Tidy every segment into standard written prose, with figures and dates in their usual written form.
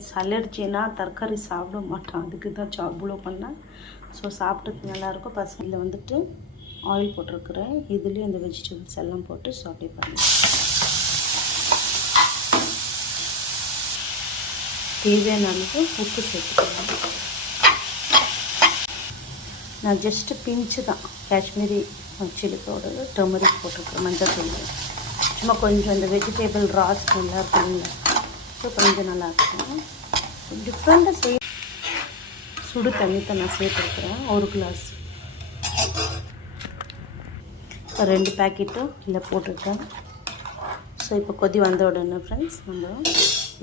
Friends, அலர்ஜினா தரக்காரி சாப்பிட மாட்டான். அதுக்கு தான் சாப்பிட பண்ணேன். ஸோ சாப்பிட்டது நல்லாயிருக்கும். பசங்களில் வந்துட்டு ஆயில் போட்டிருக்கிறேன். இதுலேயும் இந்த வெஜிடபிள்ஸ் எல்லாம் போட்டு சாப்பிட்டே பண்ணுவேன். தேவையான அளவு உப்பு சேர்த்துக்கலாம். நான் ஜஸ்ட்டு பிஞ்சு தான் காஷ்மீரி சில்லி பவுடர், டர்மரிக் போட்டிருக்கிறேன், மஞ்சள் தூள். சும்மா கொஞ்சம் இந்த வெஜிடபிள் ராஸ் நல்லா இருக்குங்களா, ஸோ கொஞ்சம் நல்லாயிருக்கும். டிஃப்ரெண்ட்டாக சுடு தண்ணி தான் நான் சேர்த்துருக்குறேன். 1 கிளாஸ் 2 பேக்கெட்டும் இல்லை போட்டுருக்கேன். ஸோ இப்போ கொதி வந்த உடனே ஃப்ரெண்ட்ஸ் நம்ம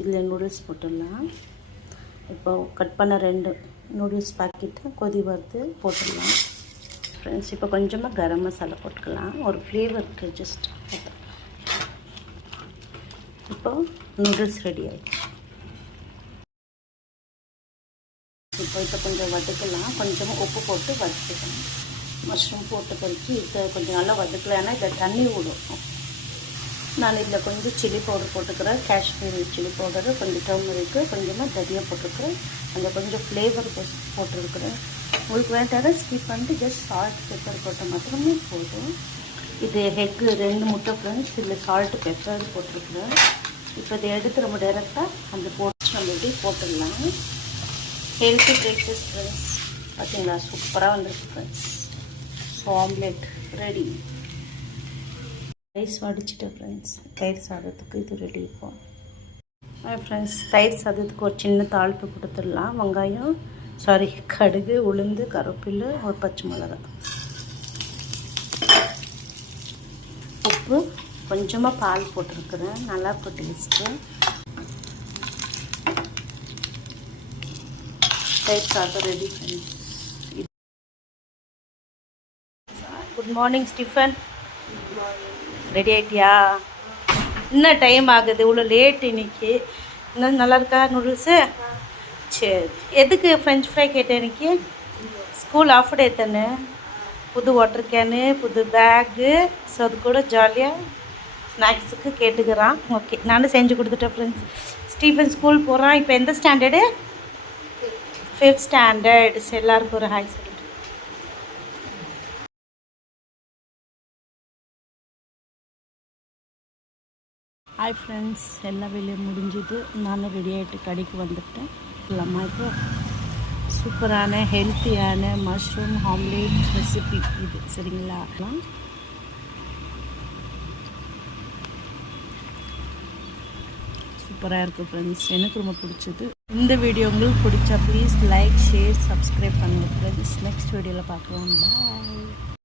இதில் நூடுல்ஸ் போட்டுடலாம். இப்போ கட் பண்ண 2 நூடுல்ஸ் பேக்கெட்டு கொதி வருது போட்டுடலாம் ஃப்ரெண்ட்ஸ். இப்போ கொஞ்சமாக கரம் மசாலா போட்டுக்கலாம், ஒரு ஃப்ளேவருக்கு ஜஸ்ட். இப்போ நூடுல்ஸ் ரெடி ஆகிடுச்சு. இப்போ கொஞ்சம் வதக்கலாம், கொஞ்சமாக உப்பு போட்டு வதக்கிக்கலாம். மஷ்ரூம் போட்டு பறித்து இதை கொஞ்சம் நல்லா வதக்கலாம், ஏன்னா இதில் தண்ணி விடும். நான் இதில் கொஞ்சம் சில்லி பவுடர் போட்டுக்கிறேன், காஷ்மீரி சில்லி பவுடரு, கொஞ்சம் டர்மரிக்கு, கொஞ்சமாக தனியாக போட்டுருக்குறேன், அங்கே கொஞ்சம் ஃப்ளேவர் போட்டுருக்குறேன். உங்களுக்கு வேண்டாம் ஸ்கிப் பண்ணிட்டு ஜஸ்ட் சால்ட் பெப்பர் போட்டால் மாத்திரமே போதும். இது எக்கு 2 முட்டை ஃப்ரெண்ட்ஸ், இதில் சால்ட்டு பெப்பர் போட்டிருக்குறேன். இப்போ இதை எடுத்து நம்ம டைரெக்டாக அந்த போட்டு நம்ம இப்படி போட்டுடலாம். ஹெல்த்தி பிரேக்ஃபாஸ்ட் ஃப்ரெண்ட்ஸ், பார்த்தீங்களா சூப்பராக வந்துருக்கு friends. So omelette ready. Rice வடிச்சிட்டேன் ஃப்ரெண்ட்ஸ். தயிர் சாதத்துக்கு இது ரெடி. இப்போ ஃப்ரெண்ட்ஸ், தயிர் சாதத்துக்கு ஒரு சின்ன தாளிப்பு கொடுத்துடலாம். வெங்காயம் கடுகு, உளுந்து, கருவேப்பிலை, ஒரு பச்சை மிளகாய், உப்பு, கொஞ்சமாக பால் போட்டிருக்கிறேன், நல்லாயிருக்கும் டேஸ்ட்டு. தயிர் சாதம் ready friends. Good morning Stephen, ready ஆகிட்டியா? இன்னும் டைம் ஆகுது, இவ்வளோ லேட் இன்னைக்கு. இன்னும் நல்லா இருக்கா நூடுல்ஸு? சரி, எதுக்கு ஃப்ரெஞ்ச் ஃப்ரை கேட்டேன் இன்னைக்கு? ஸ்கூல் ஆஃப் டே தானே, புது வாட்டர் கேனு, புது பேக்கு, ஸோ அது கூட ஜாலியாக ஸ்நாக்ஸுக்கு கேட்டுக்கிறான். ஓகே, நானும் செஞ்சு கொடுத்துட்டேன் ஃப்ரெண்ட்ஸ். ஸ்டீஃபன் ஸ்கூல் போகிறான். இப்போ எந்த ஸ்டாண்டர்டு? 5th standard. எல்லாருக்கும் ஒரு ஹாய் சொல்லிட்டு. ஹாய் ஃப்ரெண்ட்ஸ், எல்லா வேலையும் முடிஞ்சுது. நானும் ரெடி ஆகிட்டு கடைக்கு வந்துட்டேன். இல்லைம்மா, இப்போ சூப்பரான ஹெல்த்தியான மஷ்ரூம் ஆம்லேட் ரெசிபி இது, சரிங்களா? சூப்பராக இருக்குது ஃப்ரெண்ட்ஸ், எனக்கு ரொம்ப பிடிச்சது. இந்த வீடியோ உங்களுக்கு பிடிச்சா ப்ளீஸ் லைக், ஷேர், சப்ஸ்கிரைப் பண்ணுங்கள் ஃப்ரெண்ட்ஸ். நெக்ஸ்ட் வீடியோவில் பார்க்கலாம். பாய்.